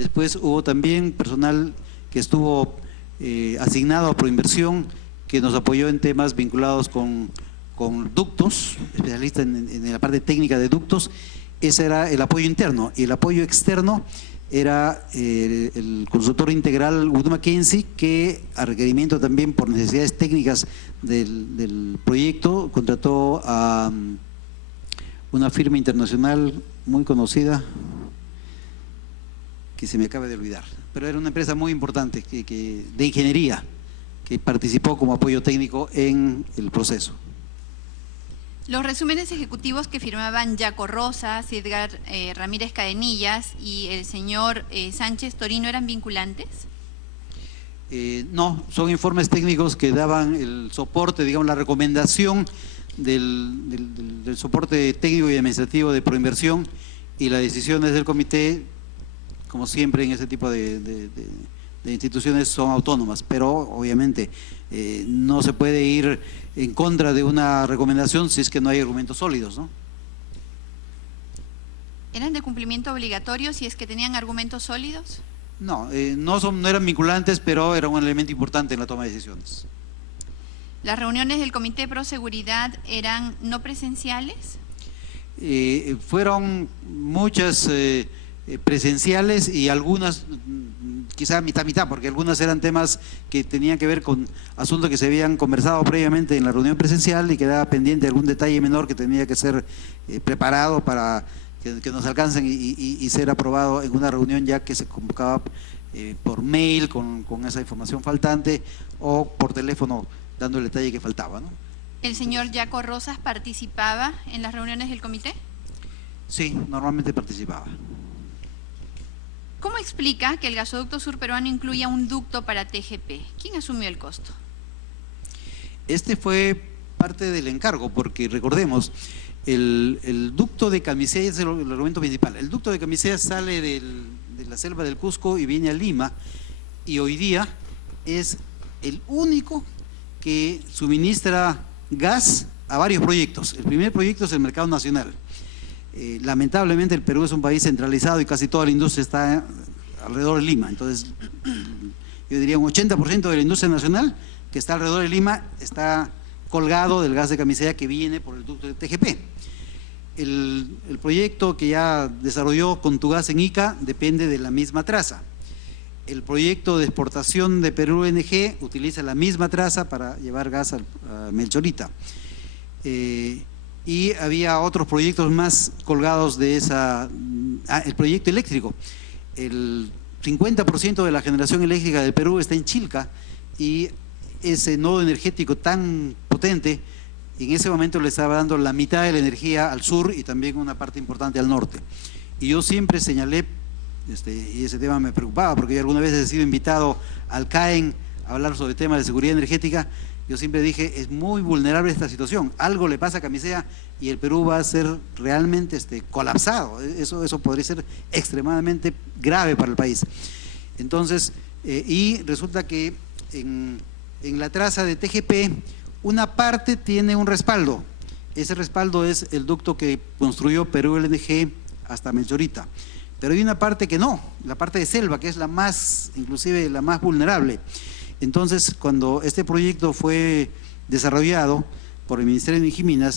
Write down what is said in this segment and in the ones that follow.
Después hubo también personal que estuvo asignado a Proinversión, que nos apoyó en temas vinculados con ductos, especialista en la parte técnica de ductos. Ese era el apoyo interno, y el apoyo externo era el consultor integral Wood Mackenzie, que a requerimiento también por necesidades técnicas del proyecto contrató a una firma internacional muy conocida que se me acaba de olvidar, pero era una empresa muy importante de ingeniería, que participó como apoyo técnico en el proceso. Los resúmenes ejecutivos que firmaban Jaco Rosas, Edgar Ramírez Cadenillas y el señor Sánchez Torino, ¿eran vinculantes? No, son informes técnicos que daban el soporte, digamos, la recomendación del soporte técnico y administrativo de Proinversión, y las decisiones del comité, como siempre en ese tipo de instituciones, son autónomas, pero obviamente no se puede ir en contra de una recomendación si es que no hay argumentos sólidos, ¿no? ¿Eran de cumplimiento obligatorio si es que tenían argumentos sólidos? No, no eran vinculantes, pero era un elemento importante en la toma de decisiones. ¿Las reuniones del Comité Pro Seguridad eran no presenciales? Fueron muchas presenciales y algunas quizá mitad, porque algunas eran temas que tenían que ver con asuntos que se habían conversado previamente en la reunión presencial y quedaba pendiente algún detalle menor que tenía que ser preparado para que nos alcancen y ser aprobado en una reunión ya que se convocaba por mail con esa información faltante, o por teléfono dando el detalle que faltaba, ¿no? ¿El señor Jaco Rosas participaba en las reuniones del comité? Sí, normalmente participaba. ¿Cómo explica que el gasoducto sur peruano incluya un ducto para TGP? ¿Quién asumió el costo? Este fue parte del encargo, porque recordemos, el ducto de Camisea es el argumento principal. El ducto de Camisea sale de la selva del Cusco y viene a Lima, y hoy día es el único que suministra gas a varios proyectos. El primer proyecto es el mercado nacional. Lamentablemente el Perú es un país centralizado y casi toda la industria está alrededor de Lima. Entonces, yo diría un 80% de la industria nacional que está alrededor de Lima está colgado del gas de Camisea que viene por el ducto de TGP. El proyecto que ya desarrolló Contugas en Ica depende de la misma traza. El proyecto de exportación de Perú NG utiliza la misma traza para llevar gas a Melchorita. Y había otros proyectos más colgados de esa… el proyecto eléctrico. El 50% de la generación eléctrica del Perú está en Chilca, y ese nodo energético tan potente en ese momento le estaba dando la mitad de la energía al sur y también una parte importante al norte. Y yo siempre señalé, y ese tema me preocupaba porque yo alguna vez he sido invitado al CAEN a hablar sobre temas de seguridad energética. Yo siempre dije, es muy vulnerable esta situación, algo le pasa a Camisea y el Perú va a ser realmente colapsado. Eso podría ser extremadamente grave para el país. Entonces, y resulta que en la traza de TGP, una parte tiene un respaldo. Ese respaldo es el ducto que construyó Perú LNG hasta Melchorita. Pero hay una parte que no, la parte de selva, que es la más, inclusive la más vulnerable. Entonces, cuando este proyecto fue desarrollado por el Ministerio de Ingeniería,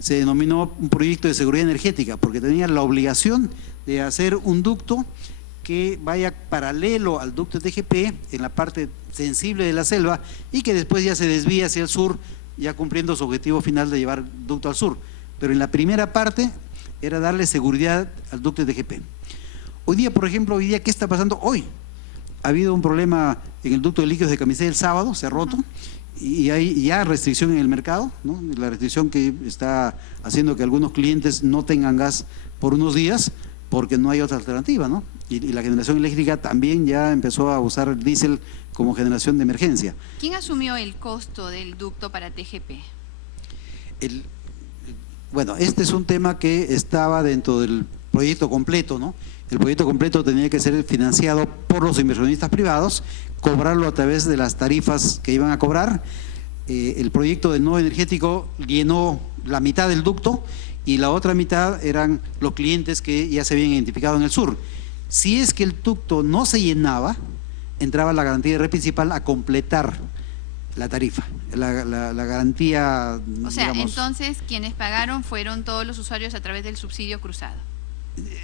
se denominó un proyecto de seguridad energética, porque tenía la obligación de hacer un ducto que vaya paralelo al ducto de TGP en la parte sensible de la selva y que después ya se desvía hacia el sur, ya cumpliendo su objetivo final de llevar ducto al sur. Pero en la primera parte era darle seguridad al ducto de TGP. Hoy día, por ejemplo, ¿qué está pasando hoy? Ha habido un problema en el ducto de líquidos de Camisea el sábado, se ha roto, y hay ya restricción en el mercado, ¿no? La restricción que está haciendo que algunos clientes no tengan gas por unos días porque no hay otra alternativa, ¿no? Y la generación eléctrica también ya empezó a usar el diésel como generación de emergencia. ¿Quién asumió el costo del ducto para TGP? Bueno, este es un tema que estaba dentro del proyecto completo, ¿no? El proyecto completo tenía que ser financiado por los inversionistas privados, cobrarlo a través de las tarifas que iban a cobrar. El proyecto del nodo energético llenó la mitad del ducto y la otra mitad eran los clientes que ya se habían identificado en el sur. Si es que el ducto no se llenaba, entraba la garantía de red principal a completar la tarifa, la garantía. O sea, digamos, entonces quienes pagaron fueron todos los usuarios a través del subsidio cruzado.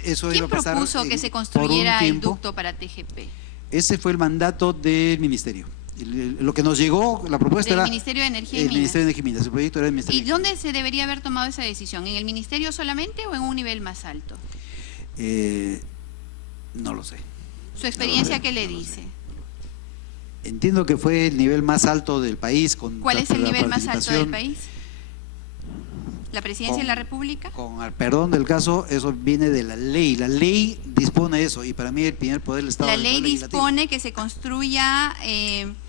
Eso ¿Quién iba a pasar propuso que se construyera el ducto para TGP? Ese fue el mandato del ministerio. Lo que nos llegó, la propuesta Del era Ministerio de Energía y el Minas. Ministerio de Energía y Minas, el proyecto era del Ministerio. ¿Y dónde se debería haber tomado esa decisión? ¿En el ministerio solamente o en un nivel más alto? No lo sé. ¿Su experiencia qué le dice? Entiendo que fue el nivel más alto del país. ¿Cuál es el la nivel más alto del participación. país? ¿La Presidencia de la República? Con el perdón del caso, eso viene de la ley. La ley dispone eso y para mí el primer poder del Estado. La ley dispone que se construya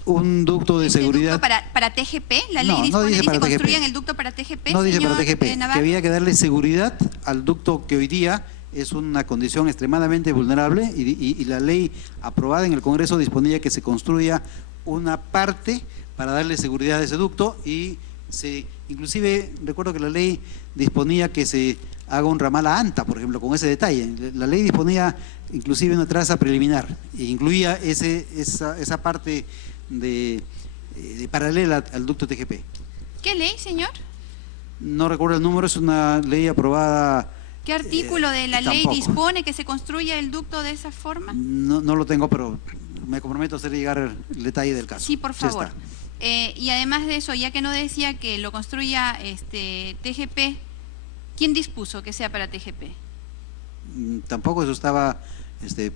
un ducto de seguridad. Ducto para TGP. La ley No, dispone dice que para construyan TGP. el ducto para TGP. No dice para señor TGP, que Navarro. había que darle seguridad al ducto que hoy día es una condición extremadamente vulnerable y la ley aprobada en el Congreso disponía que se construya una parte para darle seguridad a ese ducto y inclusive recuerdo que la ley disponía que se haga un ramal a Anta, por ejemplo, con ese detalle. La ley disponía inclusive una traza preliminar e incluía esa parte de paralela al ducto TGP. ¿Qué ley, señor? No recuerdo el número, es una ley aprobada. ¿Qué artículo de la ley tampoco dispone que se construya el ducto de esa forma? No lo tengo, pero me comprometo a hacer llegar el detalle del caso. Sí, por favor. está. Y además de eso, ya que no decía que lo construya TGP, ¿quién dispuso que sea para TGP? Tampoco eso estaba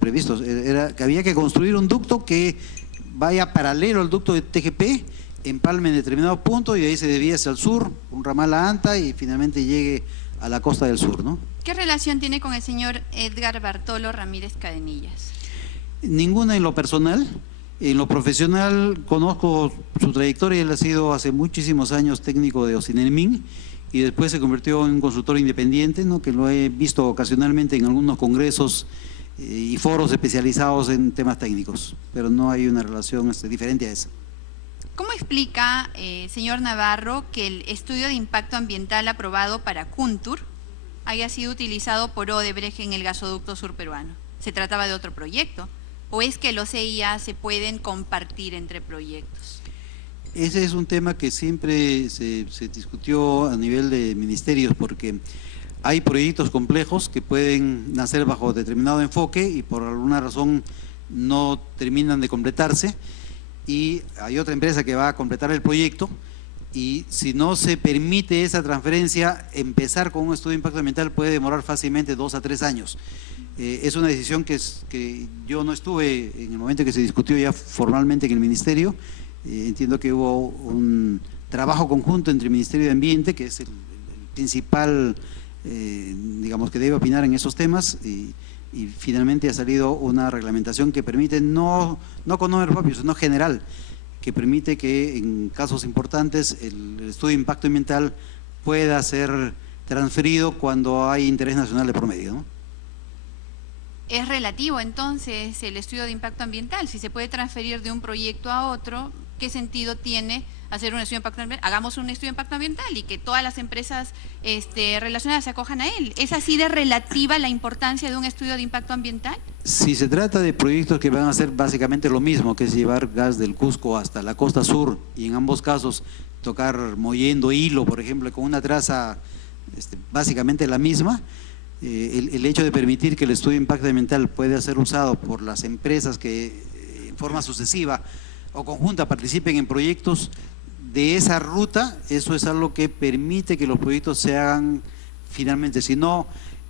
previsto. Era que había que construir un ducto que vaya paralelo al ducto de TGP, empalme en determinado punto y ahí se desvía hacia el sur, un ramal a Anta y finalmente llegue a la costa del sur, ¿no? ¿Qué relación tiene con el señor Edgar Bartolo Ramírez Cadenillas? Ninguna en lo personal. En lo profesional conozco su trayectoria, él ha sido hace muchísimos años técnico de Ocinermin y después se convirtió en un consultor independiente, ¿no? Que lo he visto ocasionalmente en algunos congresos y foros especializados en temas técnicos, pero no hay una relación diferente a esa. ¿Cómo explica, señor Navarro, que el estudio de impacto ambiental aprobado para Kuntur haya sido utilizado por Odebrecht en el gasoducto surperuano? ¿Se trataba de otro proyecto? ¿O es que los CIA se pueden compartir entre proyectos? Ese es un tema que siempre se discutió a nivel de ministerios, porque hay proyectos complejos que pueden nacer bajo determinado enfoque y por alguna razón no terminan de completarse, y hay otra empresa que va a completar el proyecto, y si no se permite esa transferencia, empezar con un estudio de impacto ambiental puede demorar fácilmente 2 a 3 años. Es una decisión que yo no estuve en el momento que se discutió ya formalmente en el Ministerio. Entiendo que hubo un trabajo conjunto entre el Ministerio de Ambiente, que es el principal, digamos, que debe opinar en esos temas, y finalmente ha salido una reglamentación que permite, no con nombre propio, sino general, que permite que en casos importantes el estudio de impacto ambiental pueda ser transferido cuando hay interés nacional de por medio, ¿no? Es relativo entonces el estudio de impacto ambiental. Si se puede transferir de un proyecto a otro, ¿qué sentido tiene hacer un estudio de impacto ambiental? Hagamos un estudio de impacto ambiental y que todas las empresas relacionadas se acojan a él. ¿Es así de relativa la importancia de un estudio de impacto ambiental? Si se trata de proyectos que van a hacer básicamente lo mismo, que es llevar gas del Cusco hasta la costa sur, y en ambos casos tocar mollendo hilo, por ejemplo, con una traza básicamente la misma, el hecho de permitir que el estudio de impacto ambiental pueda ser usado por las empresas que en forma sucesiva o conjunta participen en proyectos de esa ruta, eso es algo que permite que los proyectos se hagan finalmente. Si no,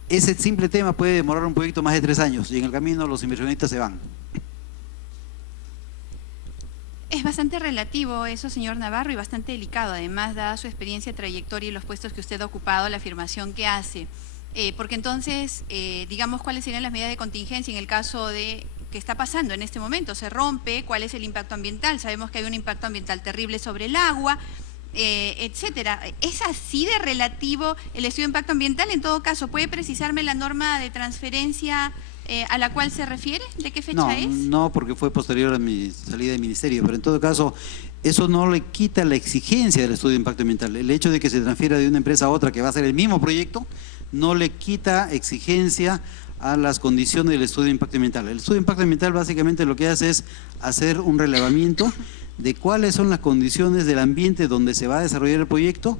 ese simple tema puede demorar un proyecto más de 3 años y en el camino los inversionistas se van. Es bastante relativo eso, señor Navarro, y bastante delicado, además, dada su experiencia, trayectoria y los puestos que usted ha ocupado, la afirmación que hace. Porque entonces, digamos, ¿cuáles serían las medidas de contingencia en el caso de que está pasando en este momento? Se rompe, ¿cuál es el impacto ambiental? Sabemos que hay un impacto ambiental terrible sobre el agua, etcétera. ¿Es así de relativo el estudio de impacto ambiental? En todo caso, ¿puede precisarme la norma de transferencia a la cual se refiere? ¿De qué fecha es? No, porque fue posterior a mi salida del ministerio, pero en todo caso, eso no le quita la exigencia del estudio de impacto ambiental. El hecho de que se transfiera de una empresa a otra que va a hacer el mismo proyecto, no le quita exigencia a las condiciones del estudio de impacto ambiental. El estudio de impacto ambiental básicamente lo que hace es hacer un relevamiento de cuáles son las condiciones del ambiente donde se va a desarrollar el proyecto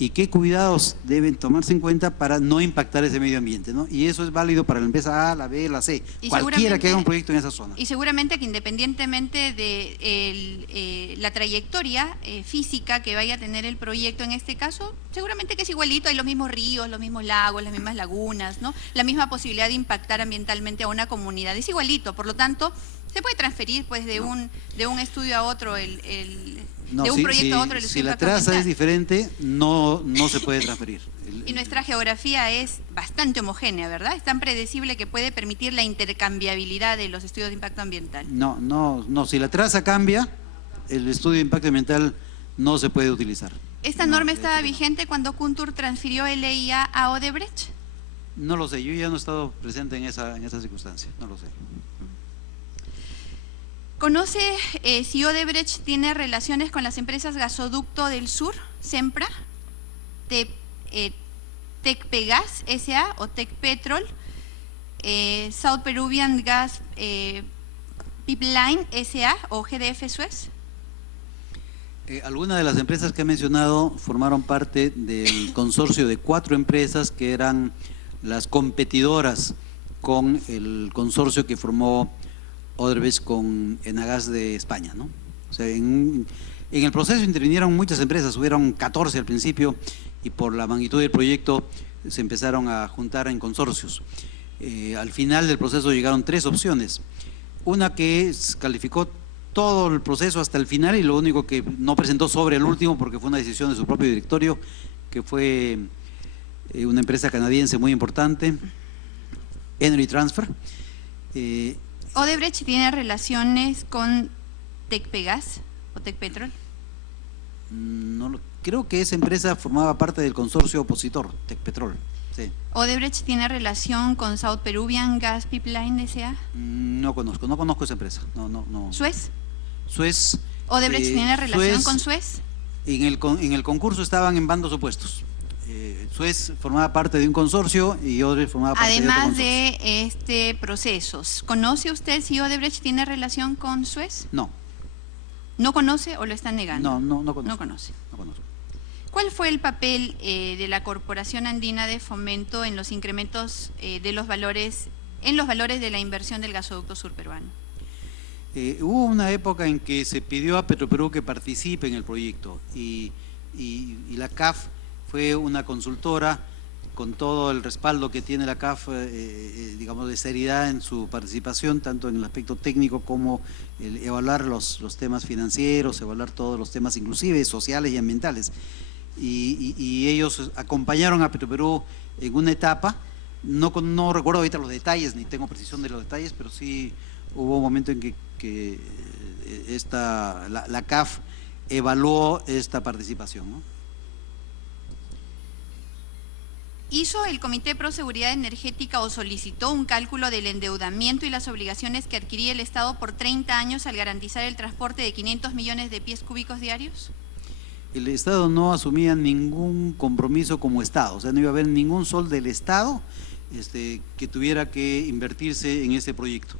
y qué cuidados deben tomarse en cuenta para no impactar ese medio ambiente, ¿no? Y eso es válido para la empresa A, la B, la C, cualquiera que haga un proyecto en esa zona. Y seguramente que independientemente de la trayectoria física que vaya a tener el proyecto en este caso, seguramente que es igualito, hay los mismos ríos, los mismos lagos, las mismas lagunas, ¿no? La misma posibilidad de impactar ambientalmente a una comunidad, es igualito, por lo tanto, se puede transferir pues de un estudio a otro de un proyecto a otro. Si la traza es diferente, no se puede transferir. Y nuestra geografía es bastante homogénea, ¿verdad? Es tan predecible que puede permitir la intercambiabilidad de los estudios de impacto ambiental. No, si la traza cambia, el estudio de impacto ambiental no se puede utilizar. ¿Esta norma estaba vigente cuando Kuntur transfirió LIA a Odebrecht? No lo sé, yo ya no he estado presente en esa circunstancia, no lo sé. ¿Conoce si Odebrecht tiene relaciones con las empresas Gasoducto del Sur, Sempra, Tecpegas S.A. o Tecpetrol, South Peruvian Gas Pipeline S.A. o GDF Suez? Algunas de las empresas que he mencionado formaron parte del consorcio de 4 empresas que eran las competidoras con el consorcio que formó Odebrecht con Enagas de España, ¿no? O sea, en el proceso intervinieron muchas empresas, hubieron 14 al principio y por la magnitud del proyecto se empezaron a juntar en consorcios. Al final del proceso llegaron 3 opciones, una que calificó todo el proceso hasta el final y lo único que no presentó sobre el último porque fue una decisión de su propio directorio, que fue una empresa canadiense muy importante, Energy Transfer. ¿Odebrecht tiene relaciones con Tecpegas o Tecpetrol? No, creo que esa empresa formaba parte del consorcio opositor, Tecpetrol. Sí. ¿Odebrecht tiene relación con South Peruvian Gas Pipeline S.A.? No conozco esa empresa. No. ¿Suez? Suez. ¿Odebrecht tiene relación con Suez? En el concurso estaban en bandos opuestos. Suez formaba parte de un consorcio y Odebrecht formaba parte de otro consorcio. Además de este proceso, ¿conoce usted si Odebrecht tiene relación con Suez? No. ¿No conoce o lo está negando? No conozco. No conoce. No conozco. ¿Cuál fue el papel de la Corporación Andina de Fomento en los incrementos de los valores, de la inversión del gasoducto surperuano? Hubo una época en que se pidió a Petroperú que participe en el proyecto y la CAF fue una consultora con todo el respaldo que tiene la CAF, digamos, de seriedad en su participación, tanto en el aspecto técnico como el evaluar los temas financieros, evaluar todos los temas inclusive sociales y ambientales. Y ellos acompañaron a Petroperú en una etapa, no recuerdo ahorita los detalles, ni tengo precisión de los detalles, pero sí hubo un momento en que la CAF evaluó esta participación, ¿no? ¿Hizo el Comité Pro Seguridad Energética o solicitó un cálculo del endeudamiento y las obligaciones que adquiría el Estado por 30 años al garantizar el transporte de 500 millones de pies cúbicos diarios? El Estado no asumía ningún compromiso como Estado, o sea, no iba a haber ningún sol del Estado que tuviera que invertirse en ese proyecto.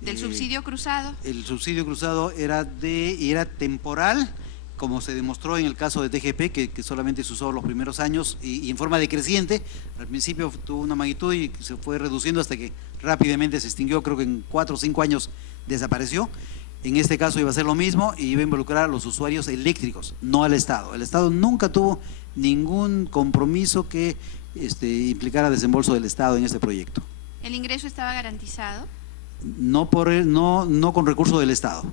¿Del subsidio cruzado? El subsidio cruzado era temporal, como se demostró en el caso de TGP, que solamente se usó los primeros años y en forma decreciente. Al principio tuvo una magnitud y se fue reduciendo hasta que rápidamente se extinguió, creo que en 4 o 5 años desapareció. En este caso iba a ser lo mismo y iba a involucrar a los usuarios eléctricos, no al Estado. El Estado nunca tuvo ningún compromiso que implicara desembolso del Estado en este proyecto. ¿El ingreso estaba garantizado? No con recurso del Estado.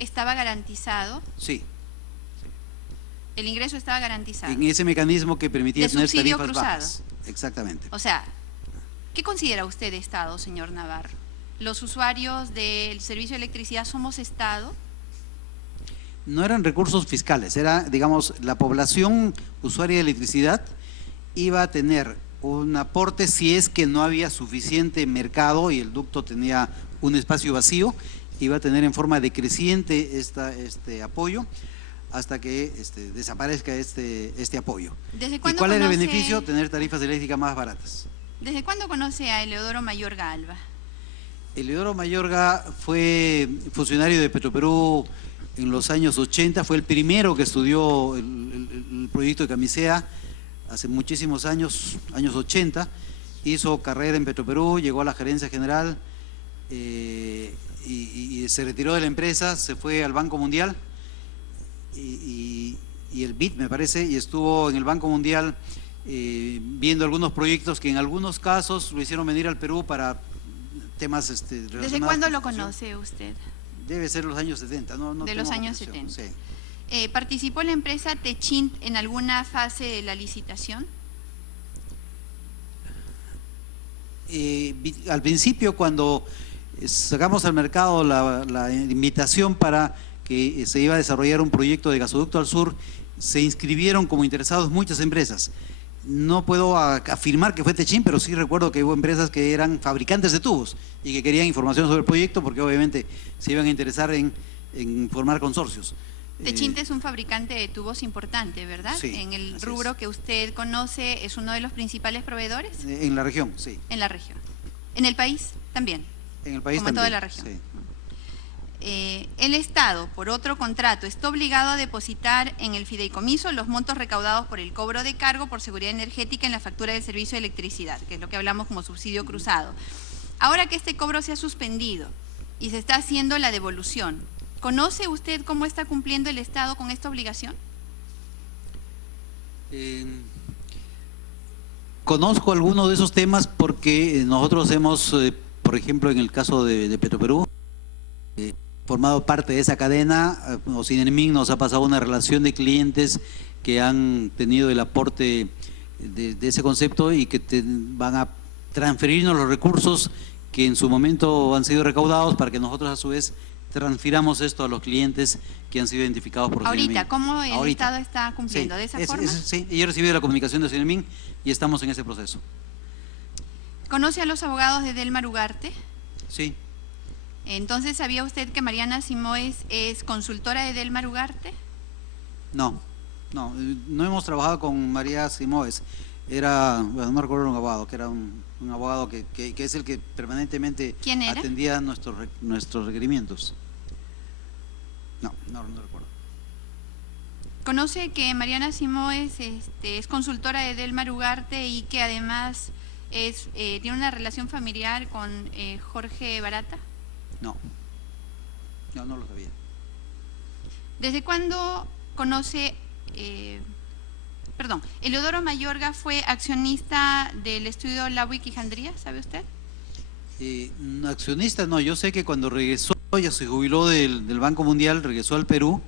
¿Estaba garantizado? Sí. El ingreso estaba garantizado. En ese mecanismo que permitía tener tarifas cruzado. bajas. Exactamente. O sea, ¿qué considera usted Estado, señor Navarro? ¿Los usuarios del servicio de electricidad somos Estado? No eran recursos fiscales, era, digamos, la población usuaria de electricidad iba a tener un aporte si es que no había suficiente mercado y el ducto tenía un espacio vacío, iba a tener en forma decreciente este apoyo hasta que desaparezca este apoyo. ¿Desde ¿Y cuándo cuál era el beneficio? Tener tarifas eléctricas más baratas. ¿Desde cuándo conoce a Eleodoro Mayorga Alba? Eleodoro Mayorga fue funcionario de Petroperú en los años 80, fue el primero que estudió el proyecto de Camisea hace muchísimos años, años 80, hizo carrera en Petroperú, llegó a la gerencia general y se retiró de la empresa, se fue al Banco Mundial y el BID me parece, y estuvo en el Banco Mundial viendo algunos proyectos que en algunos casos lo hicieron venir al Perú para temas relacionados. ¿Desde cuándo lo conoce usted? Debe ser los años 70, no de los años 70. Sí. ¿Participó la empresa Techint en alguna fase de la licitación? Al principio, cuando sacamos al mercado la invitación para que se iba a desarrollar un proyecto de gasoducto al sur, se inscribieron como interesados muchas empresas. No puedo afirmar que fue Techint, pero sí recuerdo que hubo empresas que eran fabricantes de tubos y que querían información sobre el proyecto porque obviamente se iban a interesar en formar consorcios. Techint es un fabricante de tubos importante, ¿verdad? Sí, en el rubro que usted conoce, ¿es uno de los principales proveedores? En la región, sí. En la región. ¿En el país? También. En el país como también. En toda la región. Sí. El Estado, por otro contrato, está obligado a depositar en el fideicomiso los montos recaudados por el cobro de cargo por seguridad energética en la factura del servicio de electricidad, que es lo que hablamos como subsidio cruzado. Ahora que este cobro se ha suspendido y se está haciendo la devolución, ¿conoce usted cómo está cumpliendo el Estado con esta obligación? Conozco algunos de esos temas porque nosotros hemos, por ejemplo, en el caso de Petroperú, formado parte de esa cadena. Sinermin nos ha pasado una relación de clientes que han tenido el aporte de ese concepto y que van a transferirnos los recursos que en su momento han sido recaudados para que nosotros a su vez transfiramos esto a los clientes que han sido identificados por Sinermin. Ahorita, ¿cómo el Estado está cumpliendo? Sí, ¿de esa forma? Sí, yo he recibido la comunicación de Sinermin y estamos en ese proceso. ¿Conoce a los abogados de Delmar Ugarte? Sí. Entonces, ¿sabía usted que Mariana Simoes es consultora de Delmar Ugarte? No hemos trabajado con María Simoes. No recuerdo un abogado, que era un abogado que es el que permanentemente atendía nuestros requerimientos. No recuerdo. ¿Conoce que Mariana Simoes es consultora de Delmar Ugarte y que además tiene una relación familiar con Jorge Barata? No lo sabía. ¿Desde cuándo conoce, Eleodoro Mayorga fue accionista del estudio Laui Quijandría, ¿sabe usted? Accionista no, yo sé que cuando regresó, ya se jubiló del Banco Mundial, regresó al Perú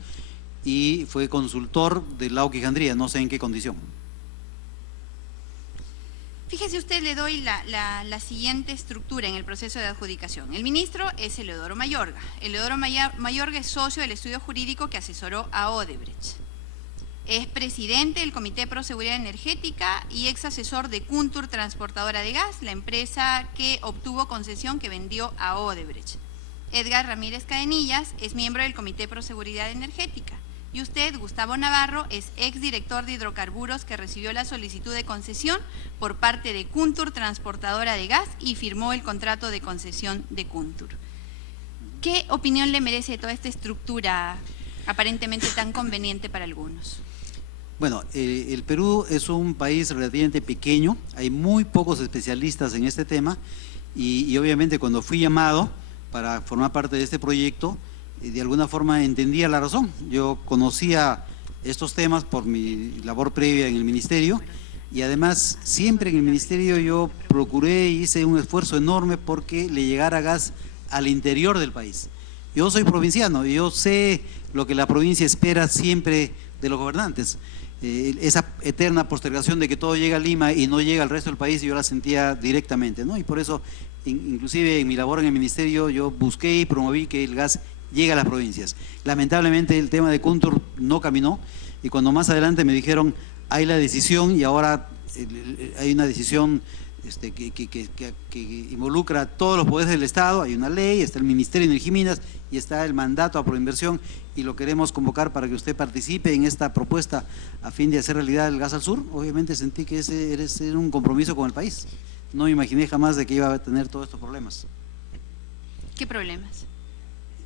y fue consultor del Laui Quijandría, no sé en qué condición. Fíjese usted, le doy la siguiente estructura en el proceso de adjudicación. El ministro es Eleodoro Mayorga. Eleodoro Mayorga es socio del estudio jurídico que asesoró a Odebrecht. Es presidente del Comité Pro Seguridad Energética y ex asesor de Kuntur Transportadora de Gas, la empresa que obtuvo concesión que vendió a Odebrecht. Edgar Ramírez Cadenillas es miembro del Comité Pro Seguridad Energética. Y usted, Gustavo Navarro, es exdirector de hidrocarburos que recibió la solicitud de concesión por parte de Kuntur Transportadora de Gas y firmó el contrato de concesión de Kuntur. ¿Qué opinión le merece toda esta estructura aparentemente tan conveniente para algunos? Bueno, el Perú es un país relativamente pequeño, hay muy pocos especialistas en este tema y obviamente cuando fui llamado para formar parte de este proyecto, de alguna forma entendía la razón. Yo conocía estos temas por mi labor previa en el ministerio y además siempre en el ministerio yo procuré y hice un esfuerzo enorme porque le llegara gas al interior del país. Yo soy provinciano y yo sé lo que la provincia espera siempre de los gobernantes. Esa eterna postergación de que todo llega a Lima y no llega al resto del país, yo la sentía directamente, ¿no? Y por eso, inclusive en mi labor en el ministerio, yo busqué y promoví que el gas llegue a las provincias. Lamentablemente el tema de Kuntur no caminó y cuando más adelante me dijeron hay la decisión y ahora hay una decisión que involucra a todos los poderes del Estado, hay una ley, está el Ministerio de Energía y Minas y está el mandato a proinversión y lo queremos convocar para que usted participe en esta propuesta a fin de hacer realidad el gas al sur. Obviamente sentí que ese era un compromiso con el país. No me imaginé jamás de que iba a tener todos estos problemas. ¿Qué problemas?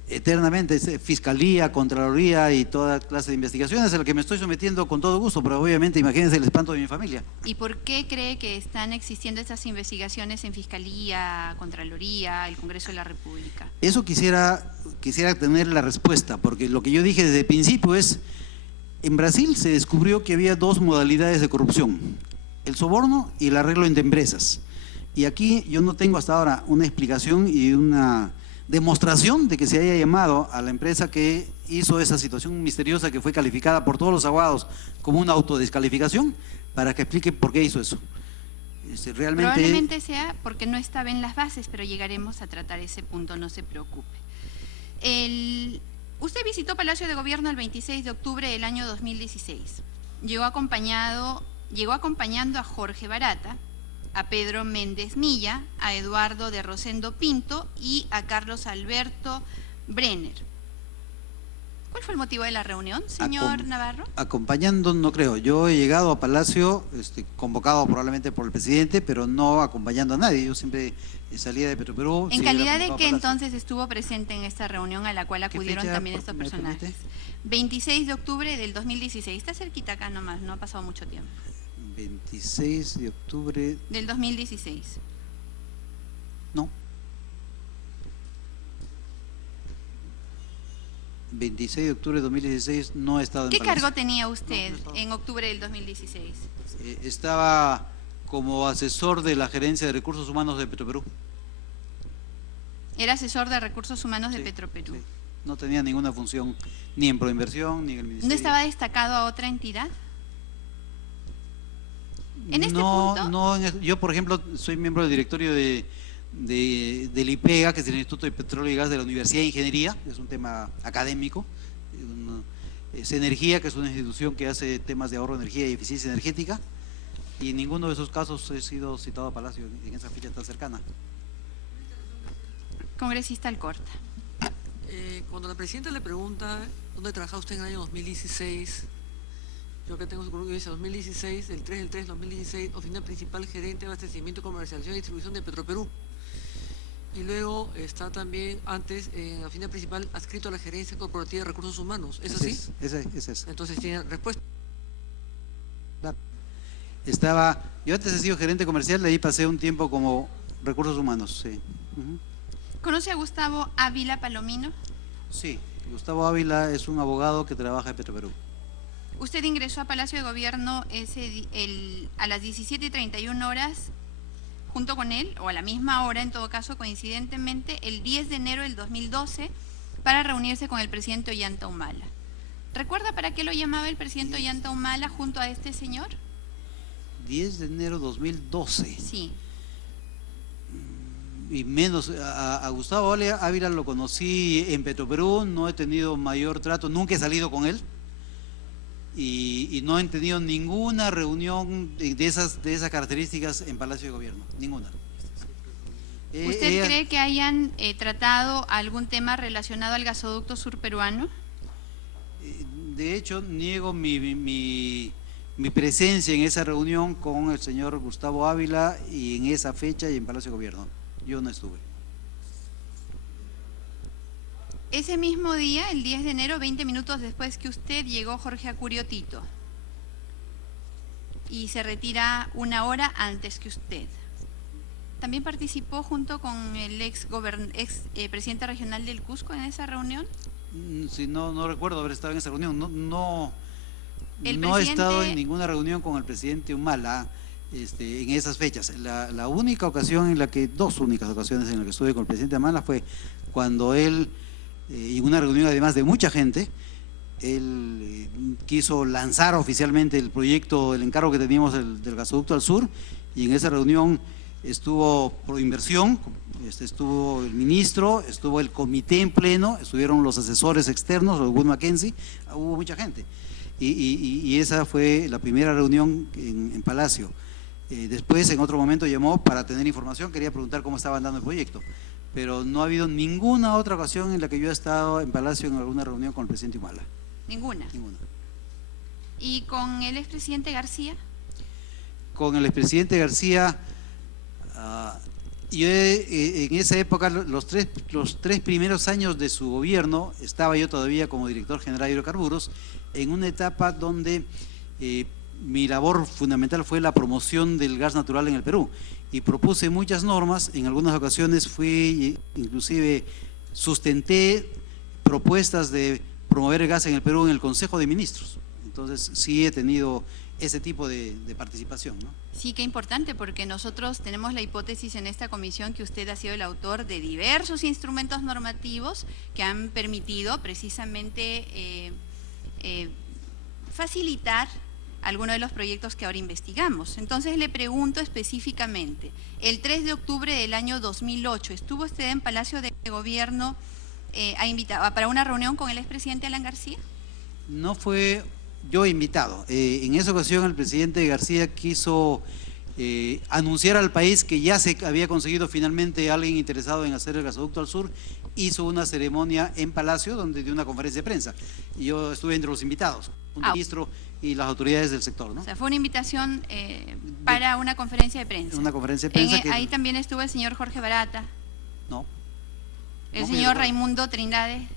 Eternamente, Fiscalía, Contraloría y toda clase de investigaciones a las que me estoy sometiendo con todo gusto, pero obviamente imagínense el espanto de mi familia. ¿Y por qué cree que están existiendo estas investigaciones en Fiscalía, Contraloría, el Congreso de la República? Eso quisiera tener la respuesta, porque lo que yo dije desde el principio es, en Brasil se descubrió que había dos modalidades de corrupción, el soborno y el arreglo entre empresas. Y aquí yo no tengo hasta ahora una explicación y una demostración de que se haya llamado a la empresa que hizo esa situación misteriosa que fue calificada por todos los abogados como una autodescalificación, para que explique por qué hizo eso. Probablemente sea porque no estaba en las bases, pero llegaremos a tratar ese punto, no se preocupe. Usted visitó Palacio de Gobierno el 26 de octubre del año 2016. Llegó acompañando a Jorge Barata, a Pedro Méndez Milla, a Eduardo de Rosendo Pinto y a Carlos Alberto Brenner. ¿Cuál fue el motivo de la reunión, señor Navarro? Acompañando, no creo. Yo he llegado a Palacio, convocado probablemente por el presidente, pero no acompañando a nadie. Yo siempre salía de Petroperú. ¿En calidad de qué entonces estuvo presente en esta reunión a la cual acudieron también estos personajes? 26 de octubre del 2016. Está cerquita acá nomás, no ha pasado mucho tiempo. 26 de octubre... Del 2016. No. 26 de octubre de 2016 no he estado en Palacio. ¿Qué cargo tenía usted en octubre del 2016? Estaba como asesor de la Gerencia de Recursos Humanos de Petroperú. Era asesor de Recursos Humanos de Petroperú. Sí. No tenía ninguna función ni en Proinversión ni en el Ministerio. ¿No estaba destacado a otra entidad? ¿En este punto? No, yo por ejemplo soy miembro del directorio del IPEGA, que es el Instituto de Petróleo y Gas de la Universidad de Ingeniería, es un tema académico. Es Energía, que es una institución que hace temas de ahorro de energía y eficiencia energética, y en ninguno de esos casos he sido citado a Palacio en esa fecha tan cercana. Congresista Alcorta. Cuando la presidenta le pregunta dónde trabajaba usted en el año 2016, yo que tengo su currículum, dice 2016, el 3 del 3 2016, oficina principal gerente de abastecimiento, comercialización y distribución de Petroperú. Y luego está también antes en la oficina principal adscrito a la gerencia corporativa de recursos humanos. ¿Es así? Ese es. Entonces tiene respuesta. Yo antes he sido gerente comercial, de ahí pasé un tiempo como recursos humanos, sí. ¿Conoce a Gustavo Ávila Palomino? Sí, Gustavo Ávila es un abogado que trabaja en Petroperú. Usted ingresó a Palacio de Gobierno a las 17:31 horas junto con él, o a la misma hora en todo caso, coincidentemente, el 10 de enero del 2012 para reunirse con el presidente Ollanta Humala. ¿Recuerda para qué lo llamaba el presidente Ollanta Humala junto a este señor? 10 de enero 2012. Sí. Y menos, a Gustavo Ávila lo conocí en Petroperú, no he tenido mayor trato, nunca he salido con él. Y no he tenido ninguna reunión de esas características en Palacio de Gobierno, ninguna. ¿Usted cree que hayan tratado algún tema relacionado al gasoducto surperuano? De hecho, niego mi presencia en esa reunión con el señor Gustavo Ávila y en esa fecha y en Palacio de Gobierno. Yo no estuve. Ese mismo día, el 10 de enero, 20 minutos después que usted, llegó Jorge Acurio Tito y se retira una hora antes que usted. ¿También participó junto con el ex presidente regional del Cusco en esa reunión? Sí, no recuerdo haber estado en esa reunión. No he estado en ninguna reunión con el presidente Humala en esas fechas. La única ocasión en la que, dos únicas ocasiones en las que estuve con el presidente Humala fue cuando él, y una reunión además de mucha gente, él quiso lanzar oficialmente el proyecto, el encargo que teníamos del gasoducto al sur, y en esa reunión estuvo Proinversión, estuvo el ministro, estuvo el comité en pleno, estuvieron los asesores externos, los Wood Mackenzie, hubo mucha gente. Y esa fue la primera reunión en Palacio. Después, en otro momento, llamó para tener información, quería preguntar cómo estaba andando el proyecto. Pero no ha habido ninguna otra ocasión en la que yo he estado en Palacio en alguna reunión con el presidente Humala. ¿Ninguna? Ninguna. ¿Y con el expresidente García? Con el expresidente García Yo en esa época, los tres primeros años de su gobierno, estaba yo todavía como director general de hidrocarburos, en una etapa donde mi labor fundamental fue la promoción del gas natural en el Perú y propuse muchas normas. En algunas ocasiones inclusive sustenté propuestas de promover el gas en el Perú en el Consejo de Ministros. Entonces sí he tenido ese tipo de participación, ¿no? Sí, qué importante, porque nosotros tenemos la hipótesis en esta comisión que usted ha sido el autor de diversos instrumentos normativos que han permitido precisamente facilitar algunos de los proyectos que ahora investigamos. Entonces le pregunto específicamente, el 3 de octubre del año 2008, ¿estuvo usted en Palacio de Gobierno para una reunión con el expresidente Alan García? No fue yo invitado. En esa ocasión el presidente García quiso anunciar al país que ya se había conseguido finalmente alguien interesado en hacer el gasoducto al sur. Hizo una ceremonia en Palacio donde dio una conferencia de prensa. Y yo estuve entre los invitados, un ministro y las autoridades del sector, ¿no? O sea, fue una invitación para una conferencia de prensa. Una conferencia de prensa. Ahí también estuvo el señor Jorge Barata. No. El señor Raimundo Trindade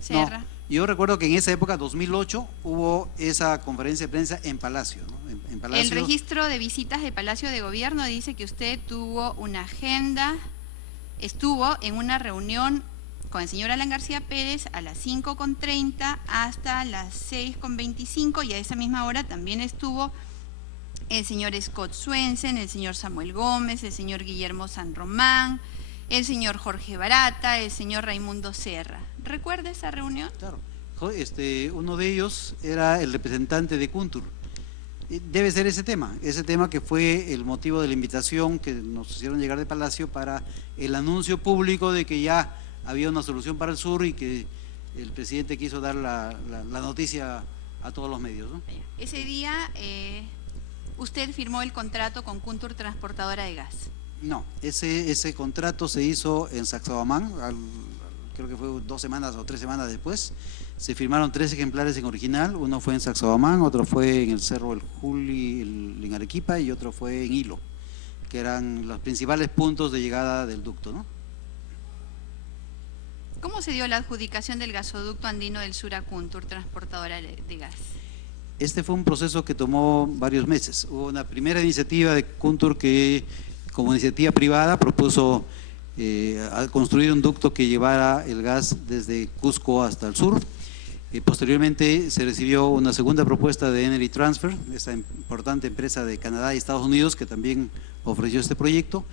Serra. No. Yo recuerdo que en esa época, 2008, hubo esa conferencia de prensa en Palacio, ¿no? En Palacio. El registro de visitas de Palacio de Gobierno dice que usted tuvo una agenda, estuvo en una reunión con el señor Alan García Pérez a las 5:30 hasta las 6:25, y a esa misma hora también estuvo el señor Scott Swensen, el señor Samuel Gómez, el señor Guillermo San Román, el señor Jorge Barata, el señor Raimundo Serra. ¿Recuerda esa reunión? Claro. Uno de ellos era el representante de Kuntur. Debe ser ese tema que fue el motivo de la invitación que nos hicieron llegar de Palacio para el anuncio público de que ya había una solución para el sur y que el presidente quiso dar la noticia a todos los medios, ¿no? Ese día usted firmó el contrato con Kuntur Transportadora de Gas. No, ese contrato se hizo en Sacsayhuamán, creo que fue 2 semanas o 3 semanas después. Se firmaron 3 ejemplares en original, uno fue en Sacsayhuamán, otro fue en el Cerro del Juli, en Arequipa, y otro fue en Hilo, que eran los principales puntos de llegada del ducto, ¿no? ¿Cómo se dio la adjudicación del gasoducto andino del sur a Kuntur Transportadora de Gas? Este fue un proceso que tomó varios meses. Hubo una primera iniciativa de Kuntur que, como iniciativa privada, propuso construir un ducto que llevara el gas desde Cusco hasta el sur. Posteriormente se recibió una segunda propuesta de Energy Transfer, esta importante empresa de Canadá y Estados Unidos que también ofreció este proyecto.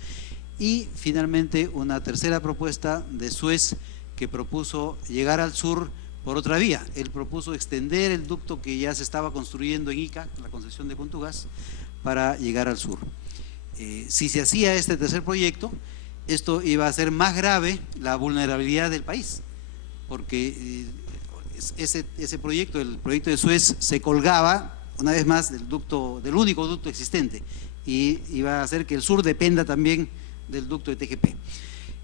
Y finalmente una tercera propuesta de Suez que propuso llegar al sur por otra vía. Él propuso extender el ducto que ya se estaba construyendo en Ica, la concesión de Contugas, para llegar al sur. Si se hacía este tercer proyecto, esto iba a hacer más grave la vulnerabilidad del país, porque ese proyecto, el proyecto de Suez, se colgaba una vez más del único ducto existente y iba a hacer que el sur dependa también del ducto de TGP.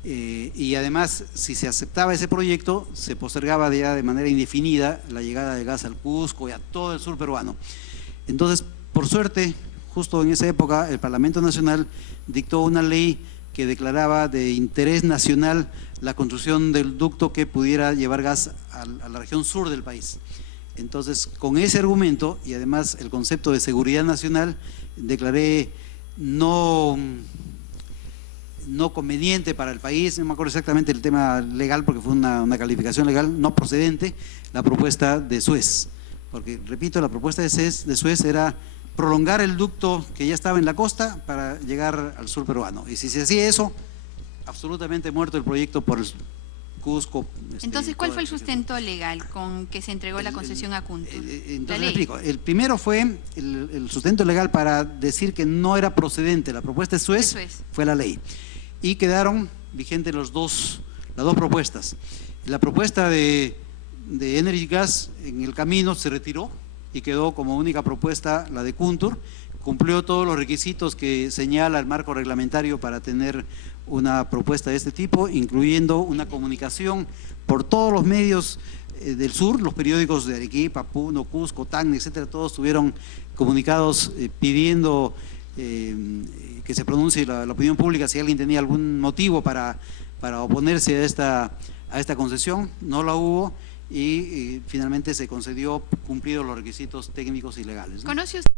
Y además, si se aceptaba ese proyecto, se postergaba ya de manera indefinida la llegada de gas al Cusco y a todo el sur peruano. Entonces, por suerte, justo en esa época, el Parlamento Nacional dictó una ley que declaraba de interés nacional la construcción del ducto que pudiera llevar gas a la región sur del país. Entonces, con ese argumento y además el concepto de seguridad nacional, declaré no conveniente para el país, no me acuerdo exactamente el tema legal porque fue una calificación legal no procedente, la propuesta de Suez. Porque, repito, la propuesta de Suez era prolongar el ducto que ya estaba en la costa para llegar al sur peruano. Y si se hacía eso, absolutamente muerto el proyecto por el Cusco. Entonces, ¿cuál fue el sustento legal con que se entregó la concesión a Kuntur? Entonces le explico. El primero fue el sustento legal para decir que no era procedente la propuesta de Suez, fue la ley. Y quedaron vigentes las dos propuestas. La propuesta de Energy Gas en el camino se retiró y quedó como única propuesta la de Kuntur. Cumplió todos los requisitos que señala el marco reglamentario para tener una propuesta de este tipo, incluyendo una comunicación por todos los medios del sur, los periódicos de Arequipa, Puno, Cusco, Tacna, etcétera, todos estuvieron comunicados pidiendo que se pronuncie la opinión pública si alguien tenía algún motivo para oponerse a esta concesión. No la hubo y finalmente se concedió cumplidos los requisitos técnicos y legales, ¿no? ¿Conoce usted